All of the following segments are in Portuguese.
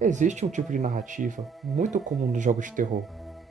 Existe um tipo de narrativa muito comum nos jogos de terror,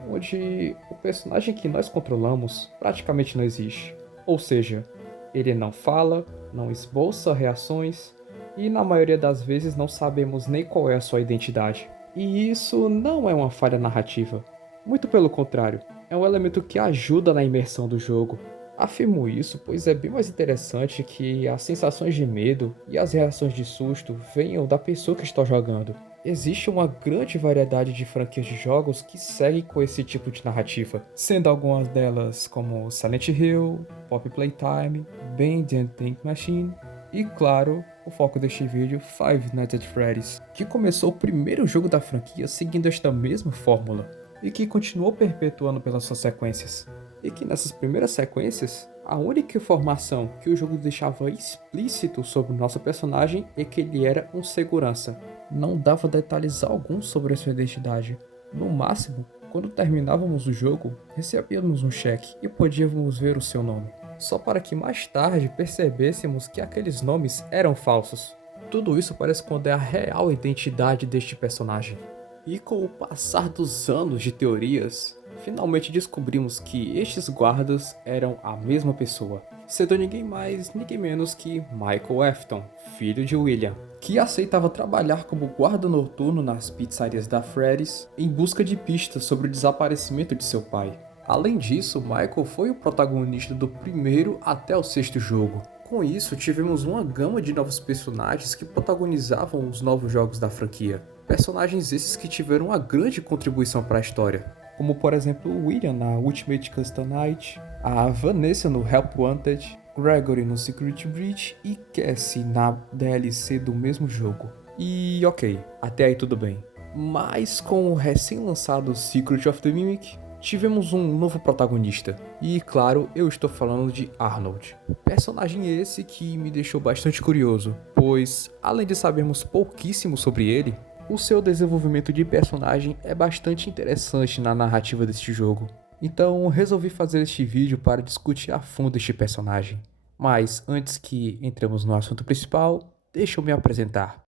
onde o personagem que nós controlamos praticamente não existe. Ou seja, ele não fala, não esboça reações e na maioria das vezes não sabemos nem qual é a sua identidade. E isso não é uma falha narrativa. Muito pelo contrário, é um elemento que ajuda na imersão do jogo. Afirmo isso pois é bem mais interessante que as sensações de medo e as reações de susto venham da pessoa que está jogando. Existe uma grande variedade de franquias de jogos que seguem com esse tipo de narrativa, sendo algumas delas como Silent Hill, Poppy Playtime, Band and Think Machine e, claro, o foco deste vídeo, Five Nights at Freddy's, que começou o primeiro jogo da franquia seguindo esta mesma fórmula e que continuou perpetuando pelas suas sequências. E que nessas primeiras sequências, a única informação que o jogo deixava explícito sobre o nosso personagem é que ele era um segurança. Não dava detalhes alguns sobre a sua identidade. No máximo, quando terminávamos o jogo, recebíamos um cheque e podíamos ver o seu nome, só para que mais tarde percebêssemos que aqueles nomes eram falsos. Tudo isso para esconder a real identidade deste personagem. E com o passar dos anos de teorias, finalmente descobrimos que estes guardas eram a mesma pessoa, sendo ninguém mais, ninguém menos que Michael Afton, filho de William, que aceitava trabalhar como guarda noturno nas pizzarias da Freddy's em busca de pistas sobre o desaparecimento de seu pai. Além disso, Michael foi o protagonista do primeiro até o sexto jogo. Com isso, tivemos uma gama de novos personagens que protagonizavam os novos jogos da franquia. Personagens esses que tiveram uma grande contribuição para a história, como por exemplo o William na Ultimate Custom Night, a Vanessa no Help Wanted, Gregory no Security Breach e Cassie na DLC do mesmo jogo. E ok, até aí tudo bem. Mas com o recém-lançado Secret of the Mimic, tivemos um novo protagonista. E claro, eu estou falando de Arnold. Personagem esse que me deixou bastante curioso, pois além de sabermos pouquíssimo sobre ele, o seu desenvolvimento de personagem é bastante interessante na narrativa deste jogo. Então resolvi fazer este vídeo para discutir a fundo este personagem. Mas antes que entremos no assunto principal, deixa eu me apresentar.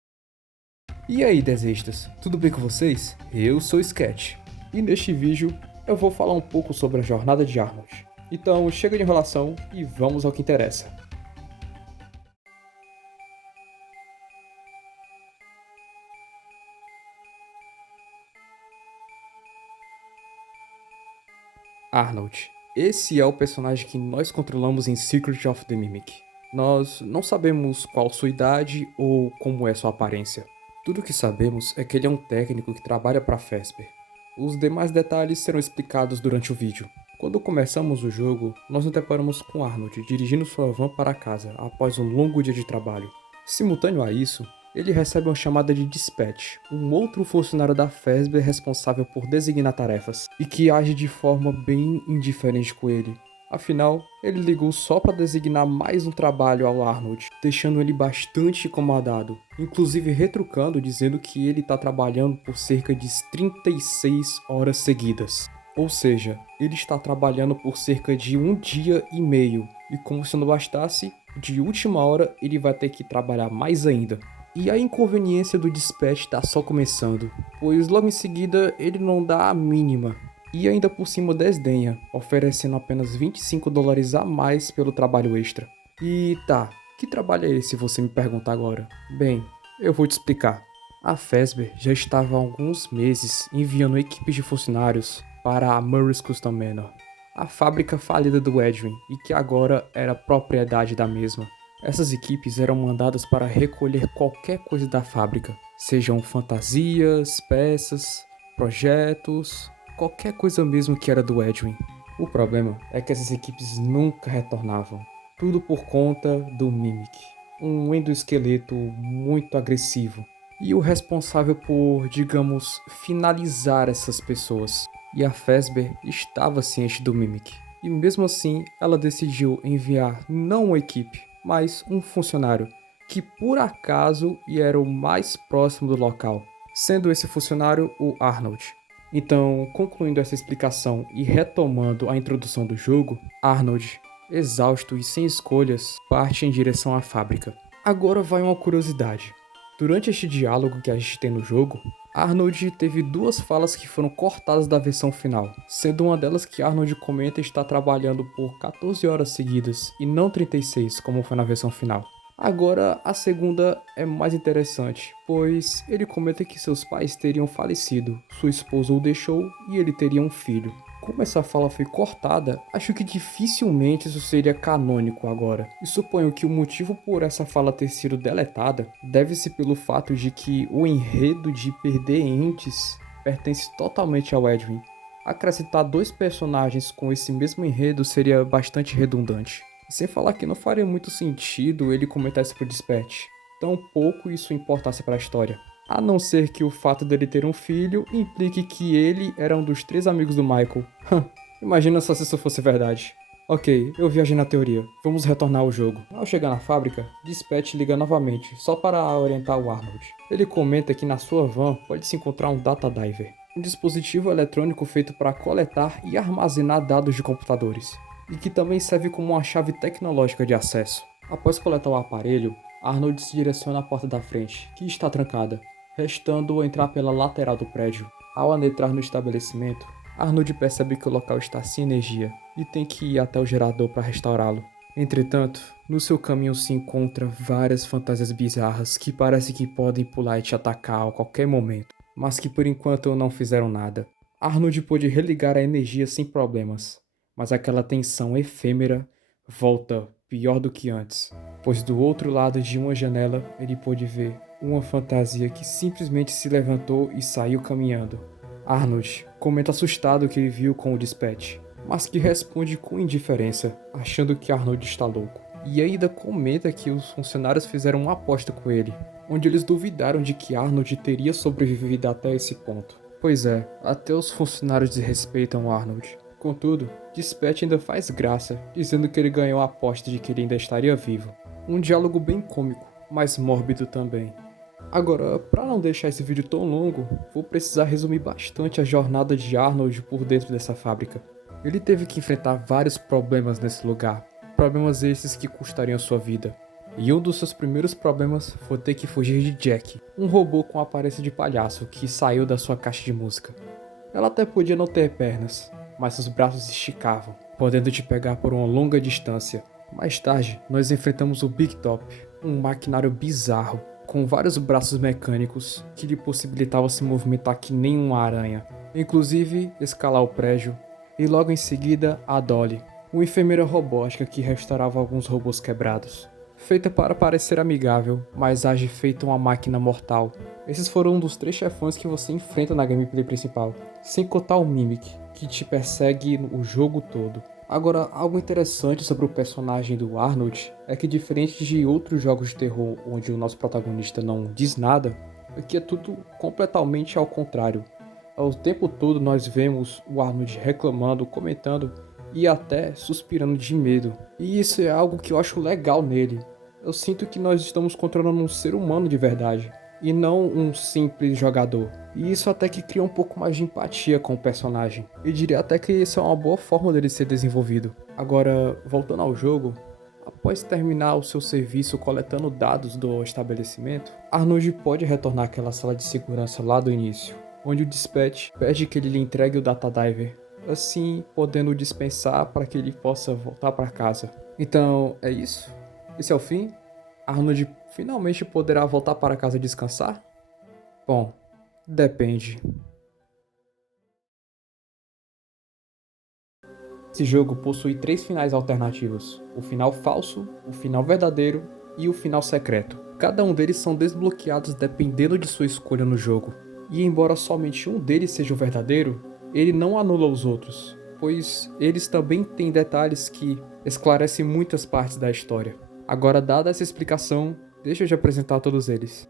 E aí, desenhistas, tudo bem com vocês? Eu sou Sketch, e neste vídeo eu vou falar um pouco sobre a jornada de Arnold. Então chega de enrolação e vamos ao que interessa. Arnold. Esse é o personagem que nós controlamos em Secret of the Mimic. Nós não sabemos qual sua idade ou como é sua aparência. Tudo o que sabemos é que ele é um técnico que trabalha para Fazbear. Os demais detalhes serão explicados durante o vídeo. Quando começamos o jogo, nós nos deparamos com Arnold dirigindo sua van para casa após um longo dia de trabalho. Simultâneo a isso, ele recebe uma chamada de dispatch, um outro funcionário da Fazbear responsável por designar tarefas, e que age de forma bem indiferente com ele. Afinal, ele ligou só para designar mais um trabalho ao Arnold, deixando ele bastante incomodado, inclusive retrucando dizendo que ele está trabalhando por cerca de 36 horas seguidas. Ou seja, ele está trabalhando por cerca de um dia e meio, e como se não bastasse, de última hora ele vai ter que trabalhar mais ainda. E a inconveniência do dispatch está só começando, pois logo em seguida ele não dá a mínima, e ainda por cima desdenha, oferecendo apenas US$ 25 a mais pelo trabalho extra. E tá, que trabalho é esse, você me pergunta agora? Bem, eu vou te explicar. A Fazbear já estava há alguns meses enviando equipes de funcionários para a Murray's Custom Manor, a fábrica falida do Edwin e que agora era propriedade da mesma. Essas equipes eram mandadas para recolher qualquer coisa da fábrica, sejam fantasias, peças, projetos, qualquer coisa mesmo que era do Edwin. O problema é que essas equipes nunca retornavam, tudo por conta do Mimic, um endoesqueleto muito agressivo, e o responsável por, digamos, finalizar essas pessoas. E a Fazbear estava ciente do Mimic, e mesmo assim ela decidiu enviar não uma equipe, mas um funcionário, que por acaso era o mais próximo do local, sendo esse funcionário o Arnold. Então, concluindo essa explicação e retomando a introdução do jogo, Arnold, exausto e sem escolhas, parte em direção à fábrica. Agora vai uma curiosidade. Durante este diálogo que a gente tem no jogo, Arnold teve duas falas que foram cortadas da versão final, sendo uma delas que Arnold comenta estar trabalhando por 14 horas seguidas e não 36, como foi na versão final. Agora, a segunda é mais interessante, pois ele comenta que seus pais teriam falecido, sua esposa o deixou e ele teria um filho. Como essa fala foi cortada, acho que dificilmente isso seria canônico agora. E suponho que o motivo por essa fala ter sido deletada deve-se pelo fato de que o enredo de perder entes pertence totalmente ao Edwin. Acrescentar dois personagens com esse mesmo enredo seria bastante redundante. Sem falar que não faria muito sentido ele comentar isso pro Dispatch. Tão pouco isso importasse para a história. A não ser que o fato dele ter um filho implique que ele era um dos 3 amigos do Michael. Imagina só se isso fosse verdade. Ok, eu viajei na teoria. Vamos retornar ao jogo. Ao chegar na fábrica, Dispatch liga novamente, só para orientar o Arnold. Ele comenta que na sua van pode-se encontrar um Data Diver, um dispositivo eletrônico feito para coletar e armazenar dados de computadores, e que também serve como uma chave tecnológica de acesso. Após coletar o aparelho, Arnold se direciona à porta da frente, que está trancada, restando entrar pela lateral do prédio. Ao adentrar no estabelecimento, Arnold percebe que o local está sem energia e tem que ir até o gerador para restaurá-lo. Entretanto, no seu caminho se encontra várias fantasias bizarras que parece que podem pular e te atacar a qualquer momento, mas que por enquanto não fizeram nada. Arnold pôde religar a energia sem problemas, mas aquela tensão efêmera volta pior do que antes, pois do outro lado de uma janela ele pôde ver uma fantasia que simplesmente se levantou e saiu caminhando. Arnold comenta assustado que ele viu com o Dispatch, mas que responde com indiferença, achando que Arnold está louco. E ainda comenta que os funcionários fizeram uma aposta com ele, onde eles duvidaram de que Arnold teria sobrevivido até esse ponto. Pois é, até os funcionários desrespeitam Arnold. Contudo, Dispatch ainda faz graça, dizendo que ele ganhou a aposta de que ele ainda estaria vivo. Um diálogo bem cômico, mas mórbido também. Agora, para não deixar esse vídeo tão longo, vou precisar resumir bastante a jornada de Arnold por dentro dessa fábrica. Ele teve que enfrentar vários problemas nesse lugar, problemas esses que custariam sua vida. E um dos seus primeiros problemas foi ter que fugir de Jack, um robô com aparência de palhaço que saiu da sua caixa de música. Ela até podia não ter pernas, mas seus braços esticavam, podendo te pegar por uma longa distância. Mais tarde, nós enfrentamos o Big Top, um maquinário bizarro, com vários braços mecânicos que lhe possibilitavam se movimentar que nem uma aranha, inclusive escalar o prédio, e logo em seguida a Dolly, uma enfermeira robótica que restaurava alguns robôs quebrados. Feita para parecer amigável, mas age feito uma máquina mortal. Esses foram um dos 3 chefões que você enfrenta na gameplay principal, sem contar o Mimic, que te persegue o jogo todo. Agora, algo interessante sobre o personagem do Arnold é que, diferente de outros jogos de terror onde o nosso protagonista não diz nada, aqui é tudo completamente ao contrário. O tempo todo nós vemos o Arnold reclamando, comentando e até suspirando de medo. E isso é algo que eu acho legal nele. Eu sinto que nós estamos controlando um ser humano de verdade, e não um simples jogador. E isso até que cria um pouco mais de empatia com o personagem. Eu diria até que isso é uma boa forma dele ser desenvolvido. Agora, voltando ao jogo, após terminar o seu serviço coletando dados do estabelecimento, Arnold pode retornar àquela sala de segurança lá do início, onde o Dispatch pede que ele lhe entregue o Data Diver, assim podendo o dispensar para que ele possa voltar para casa. Então, é isso? Esse é o fim? Arnold finalmente poderá voltar para casa descansar? Bom, depende. Esse jogo possui 3 finais alternativos: o final falso, o final verdadeiro e o final secreto. Cada um deles são desbloqueados dependendo de sua escolha no jogo. E embora somente um deles seja o verdadeiro, ele não anula os outros, pois eles também têm detalhes que esclarecem muitas partes da história. Agora, dada essa explicação, deixa eu te apresentar todos eles.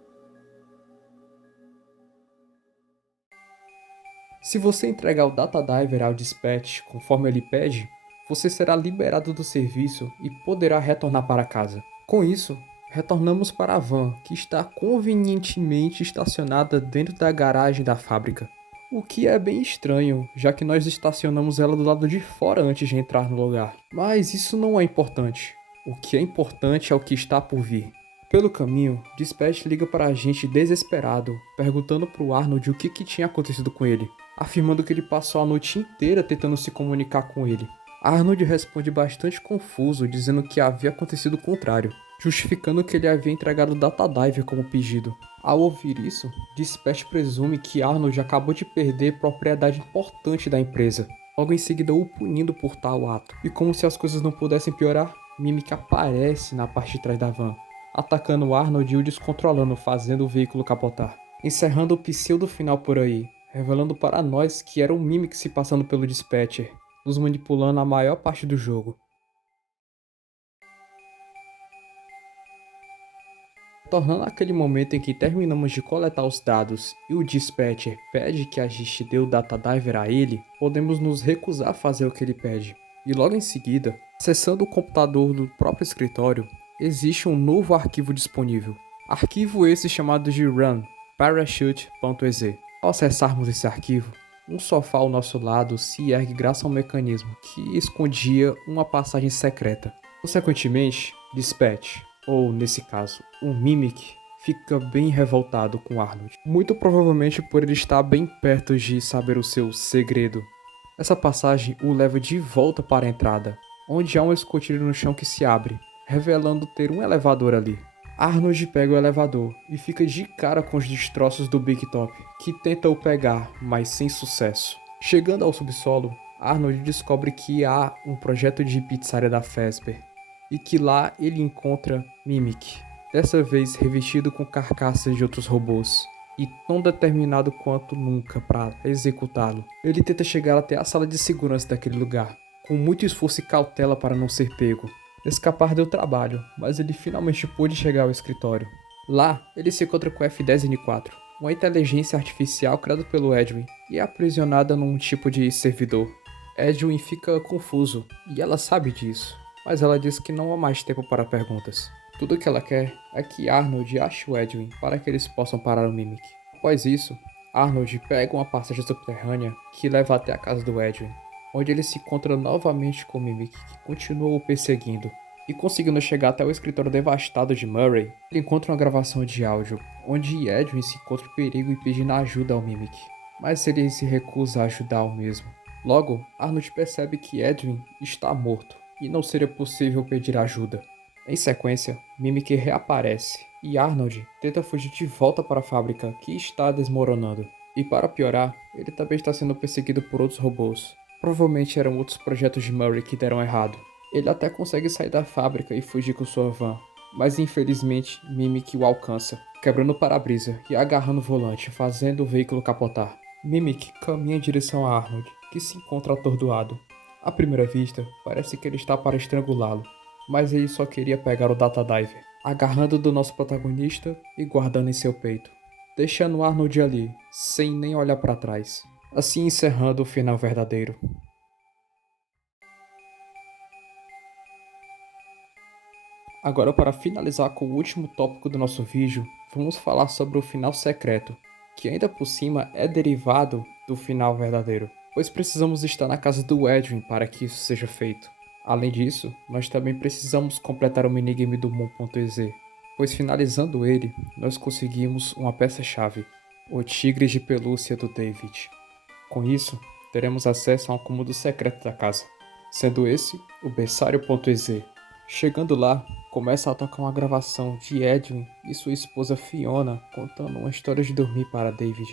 Se você entregar o Data Diver ao Dispatch conforme ele pede, você será liberado do serviço e poderá retornar para casa. Com isso, retornamos para a van, que está convenientemente estacionada dentro da garagem da fábrica. O que é bem estranho, já que nós estacionamos ela do lado de fora antes de entrar no lugar. Mas isso não é importante. O que é importante é o que está por vir. Pelo caminho, Dispatch liga para a gente desesperado, perguntando pro Arnold o que tinha acontecido com ele, afirmando que ele passou a noite inteira tentando se comunicar com ele. Arnold responde bastante confuso, dizendo que havia acontecido o contrário, justificando que ele havia entregado o Datadiver como pedido. Ao ouvir isso, Dispatch presume que Arnold acabou de perder propriedade importante da empresa, logo em seguida o punindo por tal ato. E como se as coisas não pudessem piorar, Mimic aparece na parte de trás da van, atacando Arnold e o descontrolando, fazendo o veículo capotar, encerrando o pseudo final por aí, revelando para nós que era o Mimic se passando pelo Dispatcher, nos manipulando a maior parte do jogo. Tornando aquele momento em que terminamos de coletar os dados e o Dispatcher pede que a gente dê o Datadiver a ele, podemos nos recusar a fazer o que ele pede. E logo em seguida, acessando o computador do próprio escritório, existe um novo arquivo disponível. Arquivo esse chamado de run parachute.exe. Ao acessarmos esse arquivo, um sofá ao nosso lado se ergue graças a um mecanismo que escondia uma passagem secreta. Consequentemente, Dispatch, ou nesse caso, o Mimic, fica bem revoltado com Arnold, muito provavelmente por ele estar bem perto de saber o seu segredo. Essa passagem o leva de volta para a entrada, onde há um escotilho no chão que se abre, revelando ter um elevador ali. Arnold pega o elevador e fica de cara com os destroços do Big Top, que tenta o pegar, mas sem sucesso. Chegando ao subsolo, Arnold descobre que há um projeto de pizzaria da Vesper, e que lá ele encontra Mimic, dessa vez revestido com carcaças de outros robôs, e tão determinado quanto nunca para executá-lo. Ele tenta chegar até a sala de segurança daquele lugar, com muito esforço e cautela para não ser pego. Escapar deu trabalho, mas ele finalmente pôde chegar ao escritório. Lá, ele se encontra com F-10N4, uma inteligência artificial criada pelo Edwin, e é aprisionada num tipo de servidor. Edwin fica confuso, e ela sabe disso, mas ela diz que não há mais tempo para perguntas. Tudo o que ela quer é que Arnold ache o Edwin para que eles possam parar o Mimic. Após isso, Arnold pega uma passagem subterrânea que leva até a casa do Edwin, onde ele se encontra novamente com o Mimic, que continua o perseguindo. E conseguindo chegar até o escritório devastado de Murray, ele encontra uma gravação de áudio, onde Edwin se encontra em perigo e pedindo ajuda ao Mimic, mas ele se recusa a ajudar ao mesmo. Logo, Arnold percebe que Edwin está morto, e não seria possível pedir ajuda. Em sequência, Mimic reaparece, e Arnold tenta fugir de volta para a fábrica que está desmoronando. E para piorar, ele também está sendo perseguido por outros robôs. Provavelmente eram outros projetos de Murray que deram errado. Ele até consegue sair da fábrica e fugir com sua van, mas infelizmente Mimic o alcança, quebrando o para-brisa e agarrando o volante, fazendo o veículo capotar. Mimic caminha em direção a Arnold, que se encontra atordoado. À primeira vista, parece que ele está para estrangulá-lo, mas ele só queria pegar o Datadiver, agarrando do nosso protagonista e guardando em seu peito, deixando Arnold ali, sem nem olhar para trás, assim encerrando o final verdadeiro. Agora, para finalizar com o último tópico do nosso vídeo, vamos falar sobre o final secreto, que ainda por cima é derivado do final verdadeiro, pois precisamos estar na casa do Edwin para que isso seja feito. Além disso, nós também precisamos completar o minigame do Moon.exe, pois finalizando ele, nós conseguimos uma peça-chave, o Tigre de Pelúcia do David. Com isso, teremos acesso a um cômodo secreto da casa, sendo esse o Berçário.exe. Chegando lá, começa a tocar uma gravação de Edwin e sua esposa Fiona contando uma história de dormir para David.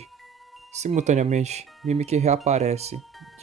Simultaneamente, Mimic reaparece,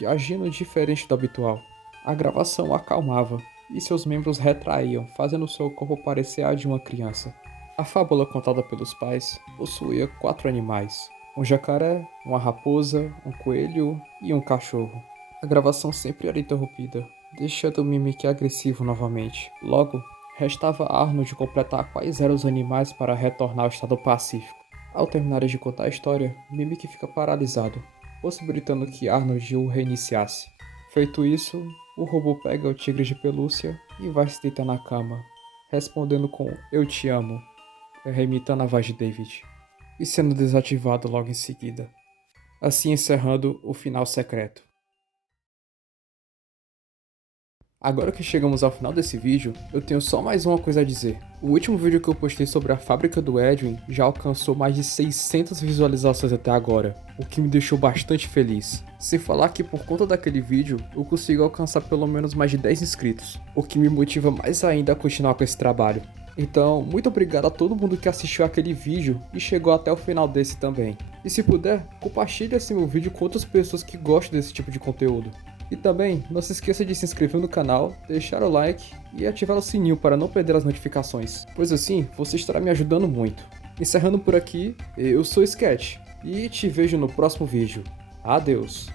agindo diferente do habitual. A gravação o acalmava e seus membros retraíam, fazendo seu corpo parecer a de uma criança. A fábula contada pelos pais possuía 4 animais: um jacaré, uma raposa, um coelho e um cachorro. A gravação sempre era interrompida, deixando o Mimic agressivo novamente. Logo, restava a Arnold completar quais eram os animais para retornar ao estado pacífico. Ao terminar de contar a história, Mimic fica paralisado, possibilitando que Arnold o reiniciasse. Feito isso, o robô pega o tigre de pelúcia e vai se deitar na cama, respondendo com "Eu te amo", reimitando a voz de David, e sendo desativado logo em seguida, assim encerrando o final secreto. Agora que chegamos ao final desse vídeo, eu tenho só mais uma coisa a dizer. O último vídeo que eu postei sobre a fábrica do Edwin já alcançou mais de 600 visualizações até agora, o que me deixou bastante feliz. Sem falar que por conta daquele vídeo, eu consigo alcançar pelo menos mais de 10 inscritos, o que me motiva mais ainda a continuar com esse trabalho. Então, muito obrigado a todo mundo que assistiu aquele vídeo e chegou até o final desse também. E se puder, compartilhe esse meu vídeo com outras pessoas que gostam desse tipo de conteúdo. E também, não se esqueça de se inscrever no canal, deixar o like e ativar o sininho para não perder as notificações, pois assim você estará me ajudando muito. Encerrando por aqui, eu sou o Sketch e te vejo no próximo vídeo. Adeus!